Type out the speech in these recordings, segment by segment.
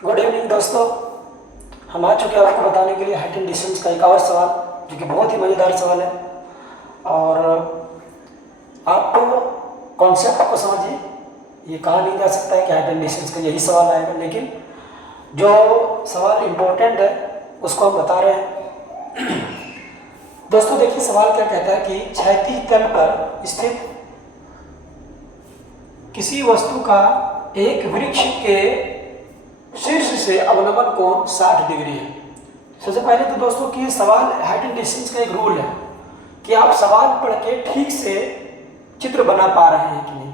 Good evening दोस्तों, हम आ चुके हैं आपको बताने के लिए हाइट एंड डिस्टेंस का एक और सवाल जो कि बहुत ही मज़ेदार सवाल है। और आपको कॉन्सेप्ट को समझिए, ये कहा नहीं जा सकता है कि हाइट एंड डिस्टेंस का यही सवाल आएगा, लेकिन जो सवाल इम्पोर्टेंट है उसको हम बता रहे हैं। दोस्तों देखिए, सवाल क्या कहता है कि क्षैतिज तल पर स्थित किसी वस्तु का एक वृक्ष के शीर्ष से अवलंबन कोण 60 डिग्री है। सबसे पहले तो दोस्तों कि सवाल हाइट एंड डिस्टेंस का एक रूल है कि आप सवाल पढ़ के ठीक से चित्र बना पा रहे हैं कि नहीं।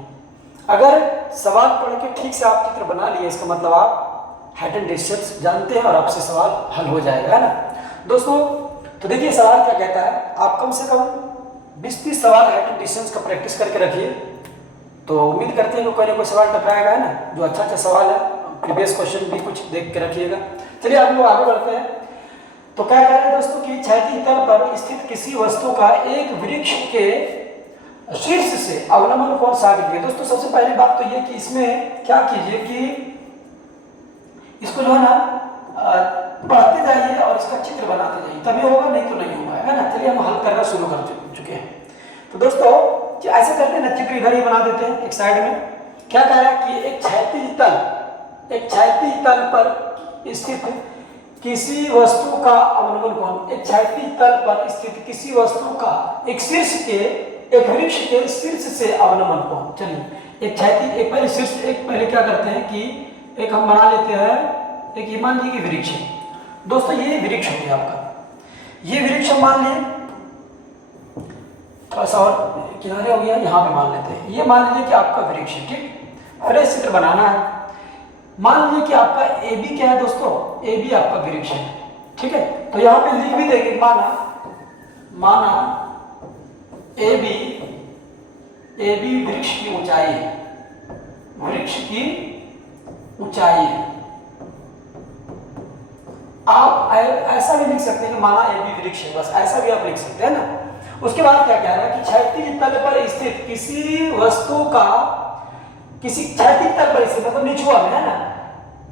अगर सवाल पढ़ के ठीक से आप चित्र बना लिए, इसका मतलब आप हाइट एंड डिस्टेंस जानते हैं और आपसे सवाल हल हो जाएगा, है ना दोस्तों। तो देखिए सवाल क्या कहता है, आप कम से कम 20-30 सवाल हाइट एंड डिस्टेंस का प्रैक्टिस करके रखिए, तो उम्मीद करते हैं कि कोई ना कोई सवाल टकराएगा, है ना। जो अच्छा सवाल है, प्रीवियस क्वेश्चन भी कुछ देख के रखिएगा। चलिए हम लोग आगे बढ़ते हैं। तो क्या कह रहे हैं दोस्तों कि क्षैतिज तल पर स्थित किसी वस्तु का एक वृक्ष के शीर्ष से अवलंबन कोण 60 डिग्री। दोस्तों सबसे पहली बात तो ये कि इसमें क्या कीजिए कि इसको जो है ना पढ़ते जाइए और इसका चित्र बनाते जाइए, तभी होगा, नहीं तो नहीं होगा, है ना। चलिए हम हल करना शुरू कर चुके हैं। तो दोस्तों ऐसे करते हैं ना, चित्र इधर ही बना देते हैं एक साइड में। क्या कह रहा है कि एक क्षैतिज तल पर स्थित किसी वस्तु का अवलंबन कोण, एक क्षैतिज तल पर स्थित किसी वस्तु का एक वृक्ष के शीर्ष से अवलंबन कोण। चलिए एक क्षैतिज, एक पहले शीर्ष, एक पहले क्या करते हैं कि एक हम बना लेते हैं, एक ये मान लीजिए कि वृक्ष है। दोस्तों ये वृक्ष हो गया आपका, ये वृक्ष हम मान लिए, थोड़ा सा और किनारे हो गया, यहाँ पे मान लेते हैं। ये मान लीजिए कि आपका वृक्ष है, ठीक। फ्रेश चित्र बनाना है। मान लीजिए कि आपका ए बी क्या है दोस्तों, ए बी आपका वृक्ष है, ठीक है। तो यहाँ पे लिख भी देंगे, माना ए बी वृक्ष की ऊंचाई है, वृक्ष की ऊंचाई है। आप ऐसा भी लिख सकते हैं कि माना ए बी वृक्ष है, बस ऐसा भी आप लिख सकते हैं ना। उसके बाद क्या कह रहा है कि क्षैतिज तल पर स्थित किसी वस्तु का, किसी क्षैतिज तल पर स्थित मतलब निचुआ में, है ना,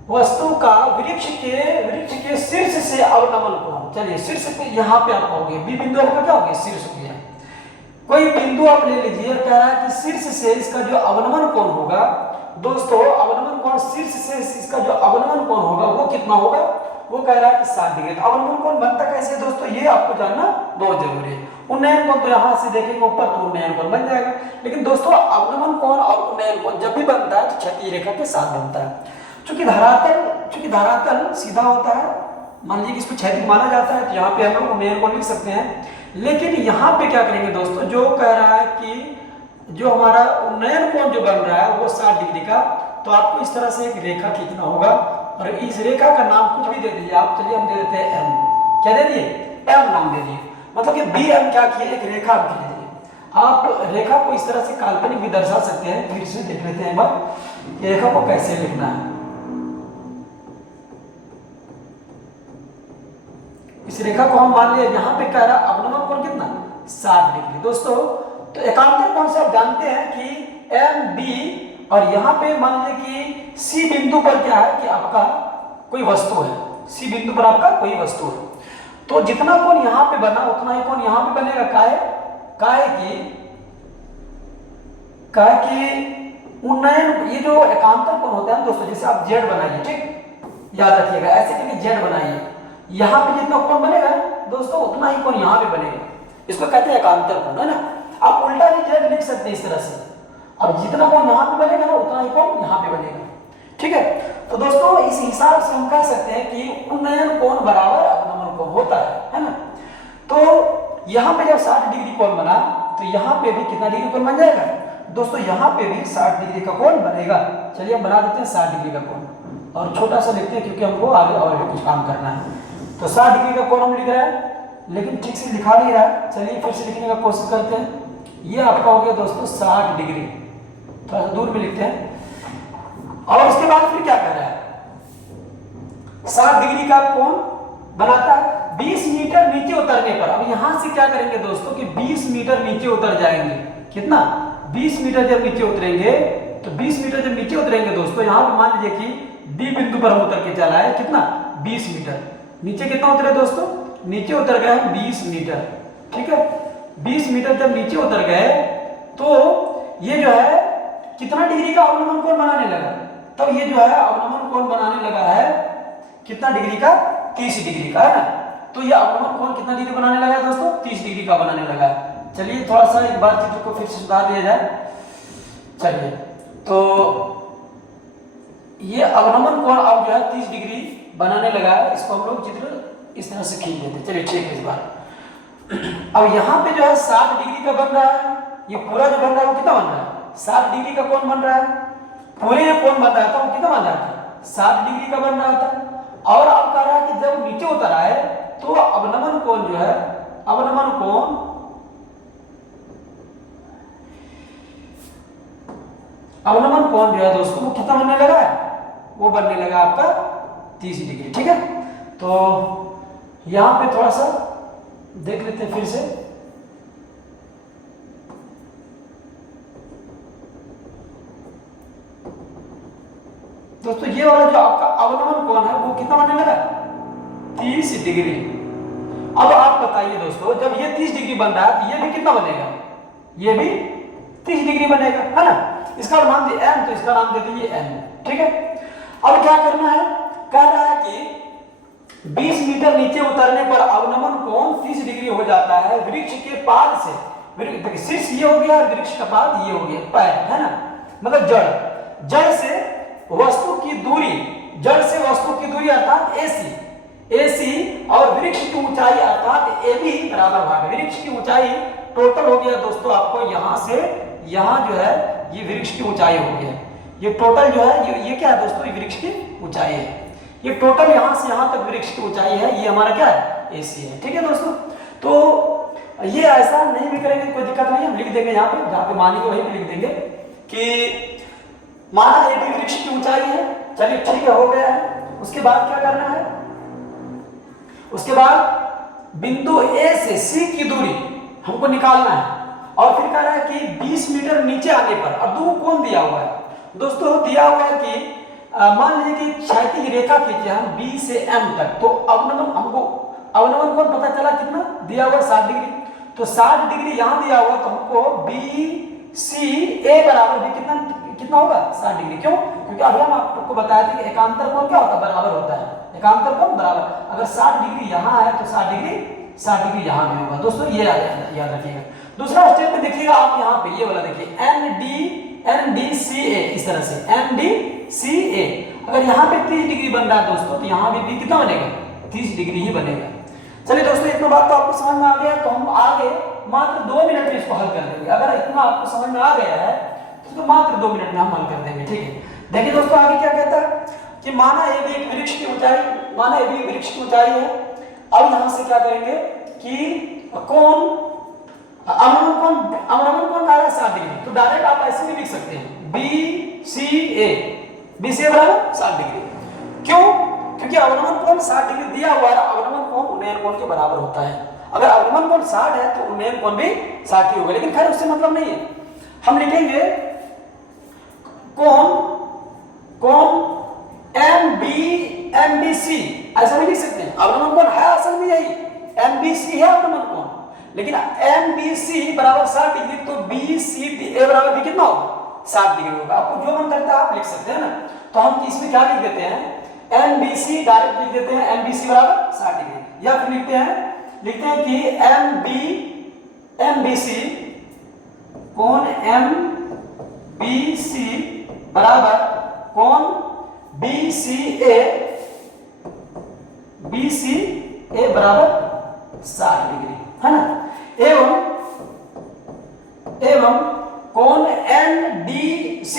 वस्तु का वृक्ष के शीर्ष से अवलंबन कोण। चलिए शीर्ष पे यहाँ पे आप कहोगे, बी बिंदु आपका क्या हो गया, शीर्ष हो गया। कोई बिंदु आप ले लीजिए, कह रहा है कि शीर्ष से इसका जो अवलंबन कोण होगा दोस्तों, अवलंबन कोण शीर्ष से इसका जो अवलंबन कोण होगा वो कितना होगा, वो कह रहा है कि 60 डिग्री। तो अवलंबन कोण बनता कैसे दोस्तों, ये आपको जानना बहुत जरूरी है। उन्नयन कोण तो यहाँ से देखेंगे ऊपर तो उन्नयन कोण बन जाएगा, लेकिन दोस्तों अवलंबन कोण और उन्नयन कोण जब भी बनता है तो क्षैतिज रेखा के साथ बनता है। चूंकि धरातल सीधा होता है, मान लीजिए कि इसको क्षैतिज माना जाता है, तो यहाँ पे हम लोग उन्नयन कोण लिख सकते हैं। लेकिन यहाँ पे क्या करेंगे दोस्तों, जो कह रहा है कि जो हमारा उन्नयन कोण जो बन रहा है वो 60 डिग्री का, तो आपको इस तरह से एक रेखा खींचना होगा और इस रेखा का नाम कुछ भी दे दीजिए आप। चलिए हम दे देते हैं एम। क्या दे दिए, एम नाम दे दिए। मतलब कि बी एम क्या किए, एक रेखा खींच दीजिए। आप रेखा को इस तरह से काल्पनिक भी दर्शा सकते हैं। फिर से देख लेते हैं एक बार रेखा को कैसे लिखना है। इस रेखा को हम मान लिया, यहाँ पे कह रहा अवलंबन कोण कितना, 60 डिग्री। दोस्तों तो एकांतर कोण से आप जानते हैं कि एम बी, और यहाँ पे मान लीजिए कि सी बिंदु पर क्या है कि आपका कोई वस्तु है, सी बिंदु पर आपका कोई वस्तु है। तो जितना कोण यहाँ पे बना उतना ही कोण यहाँ पे बनेगा। काहे कि उन्नयन, ये जो एकांतर कोण होता है दोस्तों, जैसे आप जेड बनाइए, ठीक, याद रखिएगा ऐसे करके जेड बनाइए, यहाँ पे जितना कोण बनेगा दोस्तों उतना ही कोण यहाँ पे बनेगा। इसको कहते हैं एकांतर कोण, है ना। आप उल्टा भी जेड लिख सकते हैं इस तरह से, अब जितना कोण यहाँ पे बनेगा ना उतना ही कोण यहाँ पे बनेगा, ठीक है। तो दोस्तों इस हिसाब से हम कह सकते हैं कि उन्नयन कोण बराबर अवलंबन कोण होता है ना। तो यहाँ पे जब 60 डिग्री कोण बना तो यहाँ पे भी कितना डिग्री कोण बन जाएगा दोस्तों, यहाँ पे भी 60 डिग्री का कोण बनेगा। चलिए हम बना देते हैं 60 डिग्री का कोण, और छोटा सा लिखते हैं क्योंकि हमको आगे और भी कुछ काम करना है। तो 60 डिग्री का कोण हम लिख रहे हैं, लेकिन ठीक से लिखा नहीं रहा। चलिए फिर से लिखने का कोशिश करते हैं। ये आपका हो गया दोस्तों 60 डिग्री, थोड़ा सा दूर में लिखते हैं। और उसके बाद फिर क्या कर रहा है, 60 डिग्री का कोण बनाता है 20 मीटर नीचे उतरने पर। अब यहां से क्या करेंगे दोस्तों कि 20 मीटर नीचे उतर जाएंगे। कितना, 20 मीटर जब नीचे उतरेंगे तो 20 मीटर जब नीचे उतरेंगे दोस्तों, यहाँ पे मान लीजिए कि डी बिंदु पर हम उतर के चला है कितना 20 मीटर। नीचे कितना उतरे दोस्तों, नीचे उतर गए 20 मीटर, ठीक है। 20 मीटर जब नीचे उतर गए तो ये जो है कितना डिग्री का अवनमन कोण बनाने लगा, तब ये जो है अवनमन कोण बनाने लगा है कितना डिग्री का, 30 डिग्री का, है ना। तो ये अवनमन कोण कितना डिग्री बनाने लगा है दोस्तों, 30 डिग्री का बनाने लगा है। चलिए थोड़ा सा एक बार चित्र को फिर से सुधार दिया जाए। चलिए तो ये अवनमन कोण अब जो है 30 डिग्री बनाने लगा है, इसको हम लोग चित्र इस तरह से खींच लेते हैं। चलिए ठीक है, इस बार अब यहाँ पे जो है 60 डिग्री का बन रहा है, ये पूरा जो बन रहा है वो कितना बन रहा है, 60 डिग्री का कोण बन रहा है। पूरे ये कोण बन रहा था वो कितना बन रहा था, 60 डिग्री का बन रहा था। और अब कह रहा है कि जब नीचे उतर आए तो अवनमन कोण जो है, अवनमन कोण जो है दोस्तों वो कितना बनने लगा है, वो बनने लगा आपका 30 डिग्री, ठीक है। तो यहां पे थोड़ा सा देख लेते हैं फिर से। दोस्तों ये वाला जो आपका अवनमन कोण है वो कितना बनने लगा, 30 डिग्री। अब आप बताइए दोस्तों, जब ये 30 डिग्री बन रहा है तो ये भी कितना बनेगा, ये भी 30 डिग्री बनेगा, है ना। इसका नाम दिया एम, तो इसका नाम दे दीजिए एम, ठीक है। अब क्या करना है, कह रहा है कि 20 मीटर नीचे उतरने पर अवनमन कोण 30 डिग्री हो जाता है वृक्ष के पाद से। देखिए शीर्ष ये हो गया और वृक्ष का पाद ये हो गया, पैर, है ना, मतलब जड़। जड़ से वस्तु की दूरी, जड़ से वस्तु की दूरी अर्थात AC और वृक्ष की ऊंचाई अर्थात AB बराबर भाग। वृक्ष की ऊंचाई टोटल हो गया दोस्तों आपको यहां से यहां जो है ये वृक्ष की ऊंचाई हो गया। ये टोटल जो है ये क्या है दोस्तों, ये वृक्ष की ऊंचाई है। ये टोटल यहां से यहां तक वृक्ष की ऊंचाई है, ये हमारा क्या है, AC है, ठीक है दोस्तों। तो ये ऐसा नहीं भी करेंगे कोई दिक्कत नहीं, हम लिख देंगे यहाँ पे, जहां पे मानेंगे वहीं पे लिख देंगे कि माना AB वृक्ष की ऊंचाई है। चलिए ठीक है, हो गया है। उसके बाद क्या करना है, उसके बाद बिंदु A से C की दूरी हमको निकालना है। और फिर कह रहा है कि 20 मीटर नीचे आने पर, अब दो कोण दिया हुआ है दोस्तों, दिया हुआ है कि मान लीजिए कि क्षैतिज रेखा खींचे हम B से M तक, तो अवनमन हमको अवनमन कोण पता चला कितना दिया हुआ है, 60 डिग्री। तो 60 डिग्री यहां दिया हुआ, तो हमको BCA बराबर भी कितना होगा, 60 डिग्री। क्यों, क्योंकि अभी हम आपको बताया था कि एकांतर कोण क्या होता है, बराबर होता है। एकांतर कोण बराबर, अगर 60 डिग्री यहां है तो 60 डिग्री यहां भी होगा दोस्तों, ये याद रखिएगा। दूसरा स्टेप में देखिएगा आप, यहाँ पे ये वाला देखिए NDCA, इस तरह से NDCA। अगर यहाँ पे 30 डिग्री बन रहा है दोस्तों, तो यहाँ भी कितना बनेगा, 30 डिग्री ही बनेगा। चलिए दोस्तों, इतना बात तो आपको समझ में आ गया, तो हम आगे मात्र 2 मिनट में इसको हल कर देंगे। अगर इतना आपको समझ में आ गया है तो मात्र 2 मिनट में हम हल कर देंगे, ठीक है। देखिए दोस्तों आगे क्या कहता है कि माना AB एक वृक्ष की ऊंचाई, माना AB वृक्ष की ऊंचाई है। अब यहां से क्या करेंगे कि कोण अवनमन कोण आ रहा है 60 डिग्री, तो डायरेक्ट आप ऐसे भी लिख सकते हैं BCA बराबर 60 डिग्री। क्यों, क्योंकि अवनमन कोण 60 डिग्री दिया हुआ है, अवनमन कोण उन्नयन कोण के बराबर होता है। अगर अवनमन कोण 60 है तो उन्नयन कोण भी 60 ही होगा, लेकिन खैर उससे मतलब नहीं है। हम लिखेंगे कोण MBC, ऐसा नहीं लिख सकते हैं। अवनमन कोण है असल में यही MBC है अवनमन कोण, लेकिन MBC बराबर 60 डिग्री, तो BCA बराबर भी कितना होगा, 60 डिग्री होगा। आपको जो मन करता है आप लिख सकते हैं ना। तो हम इसमें क्या लिख देते हैं, MBC डायरेक्ट लिख देते हैं, MBC बराबर 60 डिग्री। या फिर लिखते हैं कि MBC कोण MBC बराबर कोण BCA बराबर 60 डिग्री, है ना। एवं कोण NDC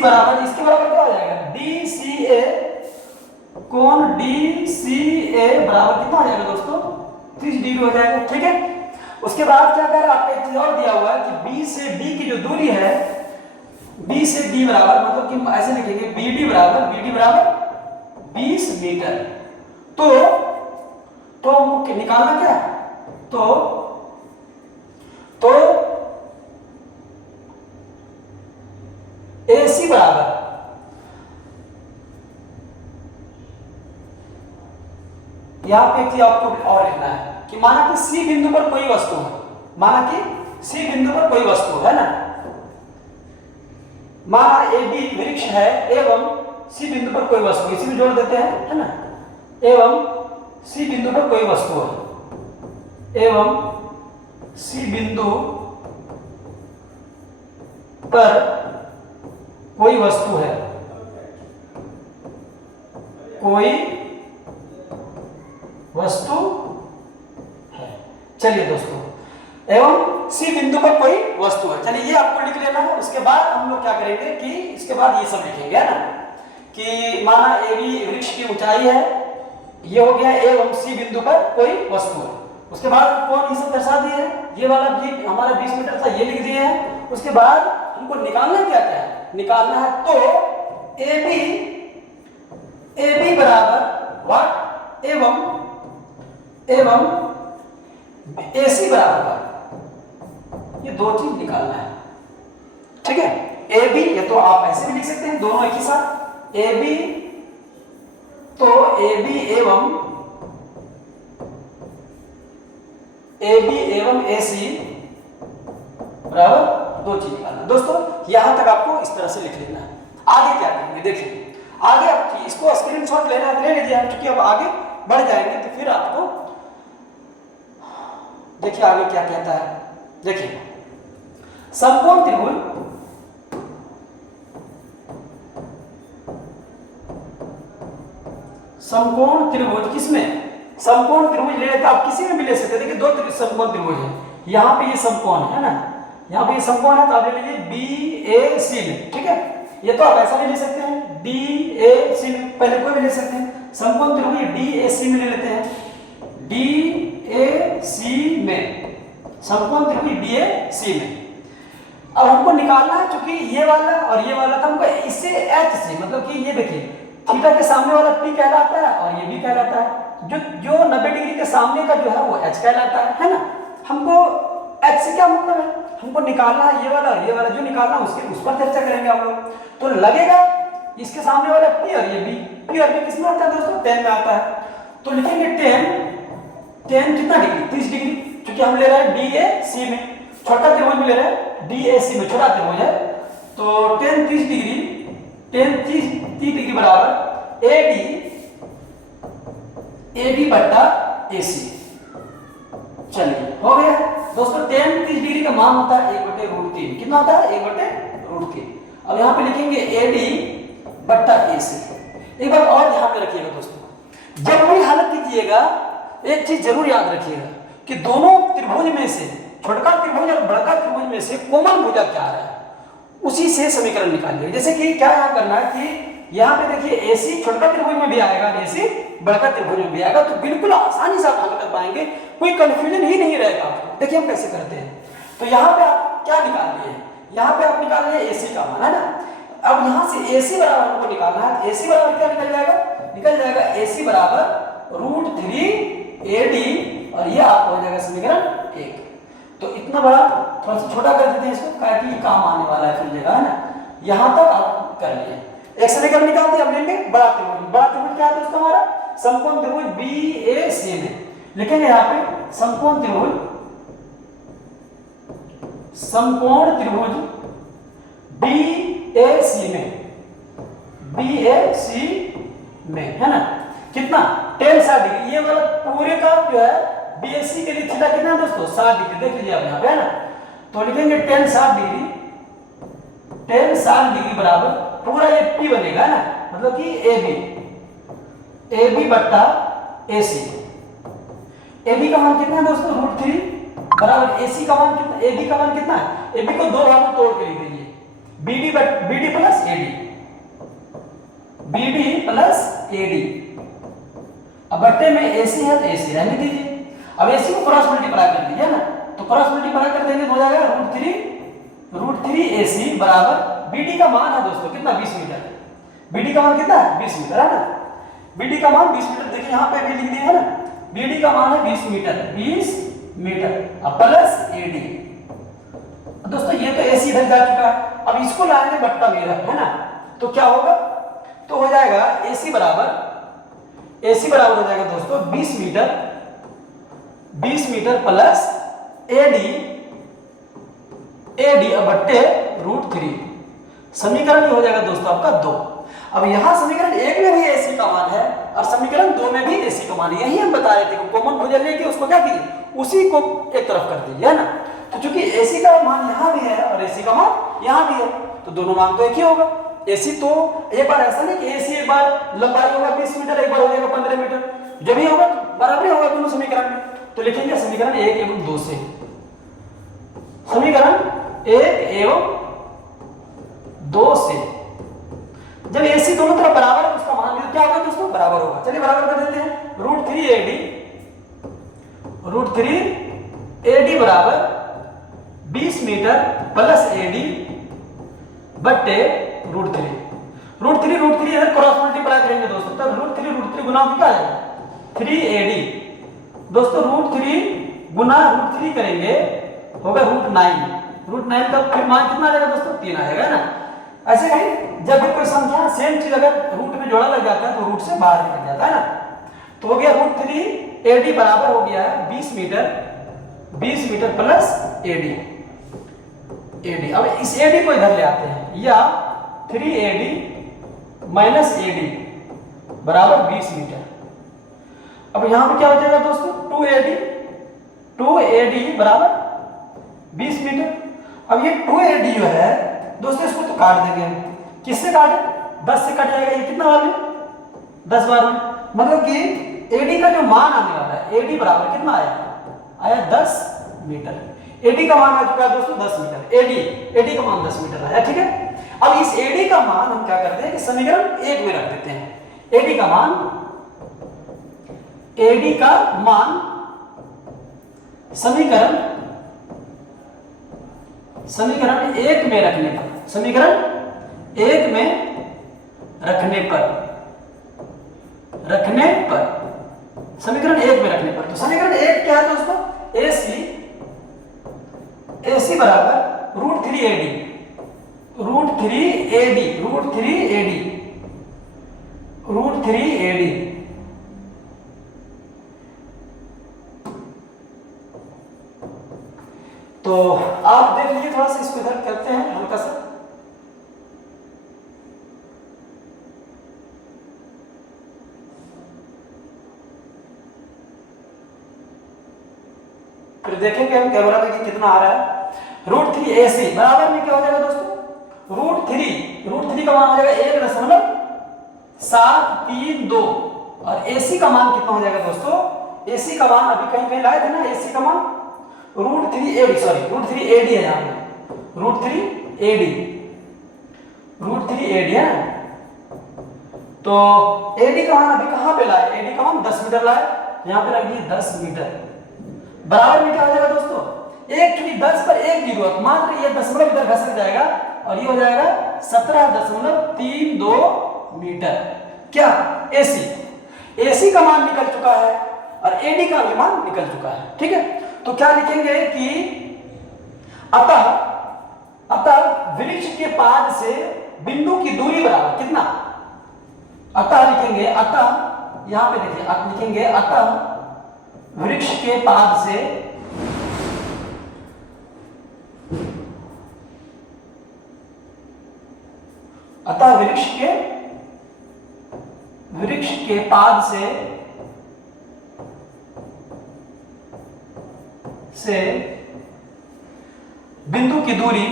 बराबर, इसके बराबर क्या हो जाएगा, DCA, कोण DCA बराबर कितना हो जाएगा दोस्तों, 30 डिग्री हो जाएगा, ठीक है। उसके बाद क्या कर रहा है, आपको एक चीज और दिया हुआ है कि B से D की जो दूरी है, B से D बराबर, मतलब कि ऐसे लिखेंगे BD बराबर 20 मीटर। तो हमको निकालना क्या है, तो बराबर यहां पे एक चीज आपको और लिखना है कि माना कि सी बिंदु पर कोई वस्तु है, माना कि सी बिंदु पर कोई वस्तु है ना, माना ए बी वृक्ष है एवं सी बिंदु पर कोई वस्तु, इसी में जोड़ देते हैं, है ना, एवं सी बिंदु पर कोई वस्तु है, एवं सी बिंदु पर कोई वस्तु है, कोई वस्तु है। चलिए दोस्तों, एवं सी बिंदु पर कोई वस्तु है, चलिए ये आपको लिख लेना है। उसके बाद हम लोग क्या करेंगे कि इसके बाद ये सब लिखेंगे, है ना, कि माना ए बी वृक्ष की ऊंचाई है, ये हो गया एवं सी बिंदु पर कोई वस्तु है। उसके बाद कौन ये सब दर्शा दिए हैं, ये वाला भी हमारा 20 मीटर था, ये लिख दिए हैं। उसके बाद हमको निकालना क्या क्या है, निकालना है तो ए बी बराबर व्हाट, एवं ए सी बराबर, ये दो चीज निकालना है, ठीक है। ए बी या तो आप ऐसे भी लिख सकते हैं दोनों एक ही साथ, ए बी तो ए बी एवं ए सी बराबर दो चीज निकालना। दोस्तों यहां तक आपको इस तरह से लिख लेना है। आगे क्या करेंगे देखिए, आगे आप इसको स्क्रीनशॉट लेना है ले लीजिए, क्योंकि अब आगे बढ़ जाएंगे तो फिर आपको देखिए आगे क्या कहता है। देखिए समकोण त्रिभुज, समकोण त्रिभुज किसमें, समकोण त्रिभुज ले लेते आप किसी में भी ले सकते हैं। देखिए दो समकोण त्रिभुज है, यहाँ पे ये समकोण है ना, यहाँ पे ये समकोण है तो आप ले लीजिए बी ए सी में, ठीक है। ये तो आप ऐसा भी ले सकते हैं डी ए सी में, पहले कोई भी ले सकते हैं। समकोण त्रिभुज डी ए सी में ले लेते हैं, डी ए सी में, समकोण त्रिभुज डी ए सी में। अब हमको निकालना है, क्योंकि ये वाला और ये वाला था, हमको इससे एच से, मतलब कि ये देखिए थीटा के सामने वाला पी कहलाता है और ये भी कहलाता है, जो 90 डिग्री के सामने का जो है वो एच कहलाता है ना। हमको एच से क्या मतलब है, हमको निकालना है ये वाला और ये वाला, जो निकालना है उसके उस पर चर्चा करेंगे हम लोग। तो लगेगा इसके सामने वाला पी और ये बी, पी और बी किसमें आता है दोस्तों, 10 में आता है। तो लिखेंगे 10 कितना डिग्री, 30 डिग्री, क्योंकि हम ले रहे हैं डी ए सी में, छोटा त्रिभुज में ले रहे हैं डी ए सी में, छोटा त्रिभुज है। तो 10 30 डिग्री, 10 30 डिग्री बराबर ए डी बट्टा ए सी। चलिए हो गया दोस्तों, 10 30 डिग्री का मान होता है 1/√3, कितना होता है 1/√3। अब यहाँ पे लिखेंगे ए डी बट्टा ए सी। एक बार और ध्यान में रखिएगा दोस्तों, जब भी हल कीजिएगा एक चीज जरूर याद रखिएगा कि दोनों त्रिभुज में से, छोटका त्रिभुज और बड़का त्रिभुज में से कोमल भुजा क्या आ रहा है, उसी से समीकरण निकालिए। जैसे कि क्या यहाँ करना है कि यहाँ पे देखिए AC छोटका त्रिभुज में भी आएगा, AC बड़का त्रिभुज में भी आएगा, तो बिल्कुल आसानी से आप हल कर पाएंगे, कोई कंफ्यूजन ही नहीं रहेगा आपको। देखिए हम कैसे करते हैं, तो यहाँ पे आप क्या निकाल लिए, यहाँ पे आप निकाल लिए AC का मान, है ना। अब यहाँ से AC बराबर हमको निकालना है, AC बराबर क्या निकल जाएगा AC बराबर √3 AD, और ये आपको हो जाएगा समीकरण 1। तो इतना बड़ा थोड़ा सा छोटा कर देते हैं इसको, ताकि ये काम आने वाला है फिर जगह, है ना। यहाँ तक आप कर लिए, एक समीकरण निकाल दिया। अब लेंगे बड़ा त्रिभुज, बड़ा त्रिभुज क्या है दोस्तों हमारा, समकोण त्रिभुज BAC में। लिखेंगे यहाँ पे समकोण त्रिभुज BAC में, है ना। कितना 10 60 डिग्री, ये वाला पूरे का जो है BAC के लिए थीटा कितना है दोस्तों 60 डिग्री, देख लीजिए आप यहाँ पे, है ना। तो लिखेंगे 10 60 डिग्री बराबर पूरा ये P बनेगा ना, मतलब कि AB बट्टा AC। AB का मान कितना है दोस्तों √3 बराबर AC का मान कितना, AB का मान कितना है, AB को दो भागों में तोड़ के लिख दीजिए, BD प्लस AD। अब बट्टे में AC है तो AC रहने दीजिए। अब AC को क्रॉस मल्टीप्लाई कर दीजिए ना, तो क्रॉस मल्टीप्लाई कर देंगे तो हो जाएगा √3 AC बराबर BD का मान है दोस्तों कितना 20 मीटर, BD का मान कितना है 20 मीटर, है ना। BD का मान 20 मीटर, देखिए यहाँ पे भी लिख दिया है ना, BD का मान है 20 मीटर, अब प्लस AD दोस्तों ये तो AC इधर जा चुका है, अब इसको लाएंगे बट्टा मेरा, है ना, तो क्या होगा, तो हो जाएगा AC बराबर हो जाएगा दोस्तों 20 मीटर प्लस AD बट्टे √3। समीकरण ये हो जाएगा दोस्तों आपका 2। अब यहाँ समीकरण 1 में भी AC का मान है और समीकरण 2 में भी AC का मान है, यही हम बता रहे थे, कॉमन भुजन लेके उसको क्या किए, उसी को एक तरफ कर दीजिए, है ना। तो चूंकि AC का मान यहाँ भी है और AC का मान यहाँ भी है, तो दोनों मान तो एक ही होगा। AC तो एक बार ऐसा नहीं कि AC एक बार लंबाई होगा 20 मीटर, एक बार हो जाएगा 15 मीटर, जब भी होगा बराबर होगा दोनों समीकरण में। तो लिखेंगे समीकरण 1 एवं 2 से, समीकरण 1 एवं 2 से जब AC दोनों तरफ बराबर है उसका मान क्या होगा दोस्तों, बराबर होगा। चलिए बराबर कर देते हैं, √3AD बराबर 20 मीटर प्लस AD बट्टे √3 इधर क्रॉस मल्टीप्लाई करेंगे दोस्तों, तब √3 गुना क्या आएगा 3AD दोस्तों, √3 गुना √3 करेंगे होगा √9 तब फिर मान कितना आ जाएगा दोस्तों, 3 आएगा ना। ऐसे कहीं जब भी कोई संख्या सेम चीज अगर रूट में जोड़ा लग जाता है तो रूट से बाहर निकल जाता है ना। तो हो गया √3AD बराबर हो गया है 20 मीटर प्लस AD। अब इस AD को इधर ले आते हैं, या 3AD माइनस AD बराबर 20 मीटर। अब यहां पे क्या हो जाएगा दोस्तों, 2AD बराबर 20 मीटर। अब ये 2AD जो है दोस्तों इसको तो काट देंगे, किससे काटे, 10 से कट जाएगा, ये कितना बार में 10 बार में, मतलब कि AD का जो मान आने वाला है, AD बराबर कितना आया 10 मीटर। AD का मान आ चुका है दोस्तों 10 मीटर, AD का मान 10 मीटर आया, ठीक है। अब इस AD का मान हम क्या करते हैं कि समीकरण 1 में रख देते हैं। AD का मान समीकरण 1 में रखने पर, समीकरण 1 में रखने पर तो समीकरण 1 क्या है दोस्तों, AC बराबर √3AD तो आप देख लीजिए, थोड़ा सा इसको इधर करते हैं हल्का सा, फिर देखेंगे हम कैमरा में कि कितना आ रहा है। √3AC बराबर में क्या हो जाएगा दोस्तों, √3 का मान हो जाएगा 1.732 और AC का मान कितना हो जाएगा दोस्तों, AC का मान अभी कहीं लाए थे ना, AC का मान √3AD है यहाँ पे, √3AD है ना। तो AD का मान अभी कहाँ पे लाए, AD का मान 10 मीटर लाए, यहाँ पे रख दिए 10 मीटर बराबर में क्या हो जाएगा दोस्तों, 10 पर 1 जीरो, मात्र ये दशमलव इधर घसक जाएगा और ये हो जाएगा 17.32 मीटर। क्या AC का मान निकल चुका है और AD का भी मान निकल चुका है, ठीक है। तो क्या लिखेंगे कि अतः वृक्ष के पाद से बिंदु की दूरी बराबर कितना, अतः लिखेंगे, अतः यहां पे देखिए लिखेंगे अतः वृक्ष के पाद से वृक्ष के पाद से बिंदु की दूरी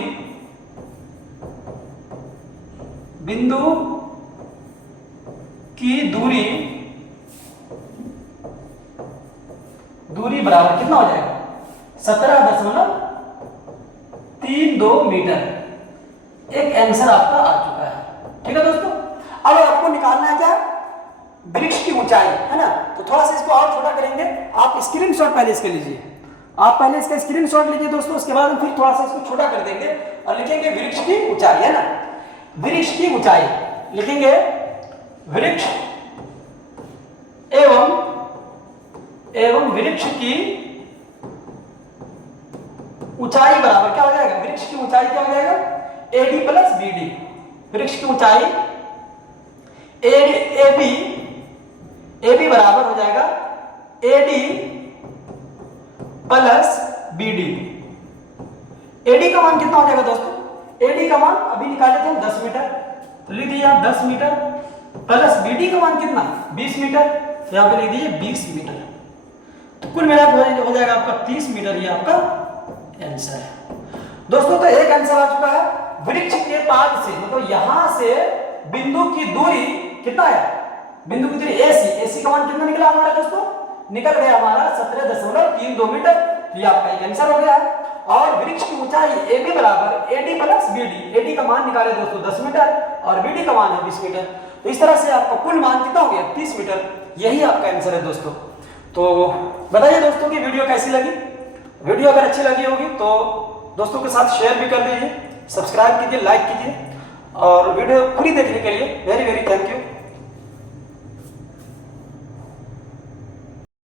बराबर कितना हो जाएगा 17.32 मीटर। एक आंसर आपका आ चुका है, ठीक है दोस्तों। अब आपको निकालना है क्या, वृक्ष की ऊंचाई, है ना। तो थोड़ा सा इसको और छोटा करेंगे, आप स्क्रीनशॉट पहले इसके लीजिए, आप पहले इसका स्क्रीनशॉट लीजिए दोस्तों, उसके बाद हम फिर थोड़ा सा इसको छोटा कर देंगे और लिखेंगे वृक्ष की ऊंचाई, है ना। वृक्ष की ऊंचाई लिखेंगे, वृक्ष एवं वृक्ष की ऊंचाई बराबर क्या हो जाएगा, वृक्ष की ऊंचाई क्या हो जाएगा, AD प्लस BD। वृक्ष की ऊंचाई AB बराबर हो जाएगा AD प्लस BD। AD का मान कितना हो जाएगा दोस्तों, AD का मान अभी निकाले थे हम 10 मीटर, तो लिख दीजिए आप 10 मीटर प्लस BD का मान कितना 20 मीटर, तो यहाँ पे लिख दीजिए 20 मीटर। तो कुल मिला हो जाएगा आपका 30 मीटर, ये आपका आंसर है दोस्तों। तो एक आंसर आ चुका है, वृक्ष के पाद से मतलब यहां से बिंदु की दूरी कितना है, बिंदु की दूरी AC का मान कितना निकला हमारा दोस्तों, निकल गया हमारा 17.32 मीटर, ये आपका एक आंसर हो गया। और वृक्ष की ऊंचाई AB बराबर AD प्लस BD। AD का मान निकाले दोस्तों 10 मीटर और BD का मान है 20 मीटर, तो इस तरह से आपका कुल मान कितना हो गया 30 मीटर, यही आपका आंसर है दोस्तों। तो बताइए दोस्तों की वीडियो कैसी लगी, वीडियो अगर अच्छी लगी होगी तो दोस्तों के साथ शेयर भी कर दीजिए, सब्सक्राइब कीजिए, लाइक कीजिए, और वीडियो पूरी देखने के लिए वेरी वेरी थैंक यू।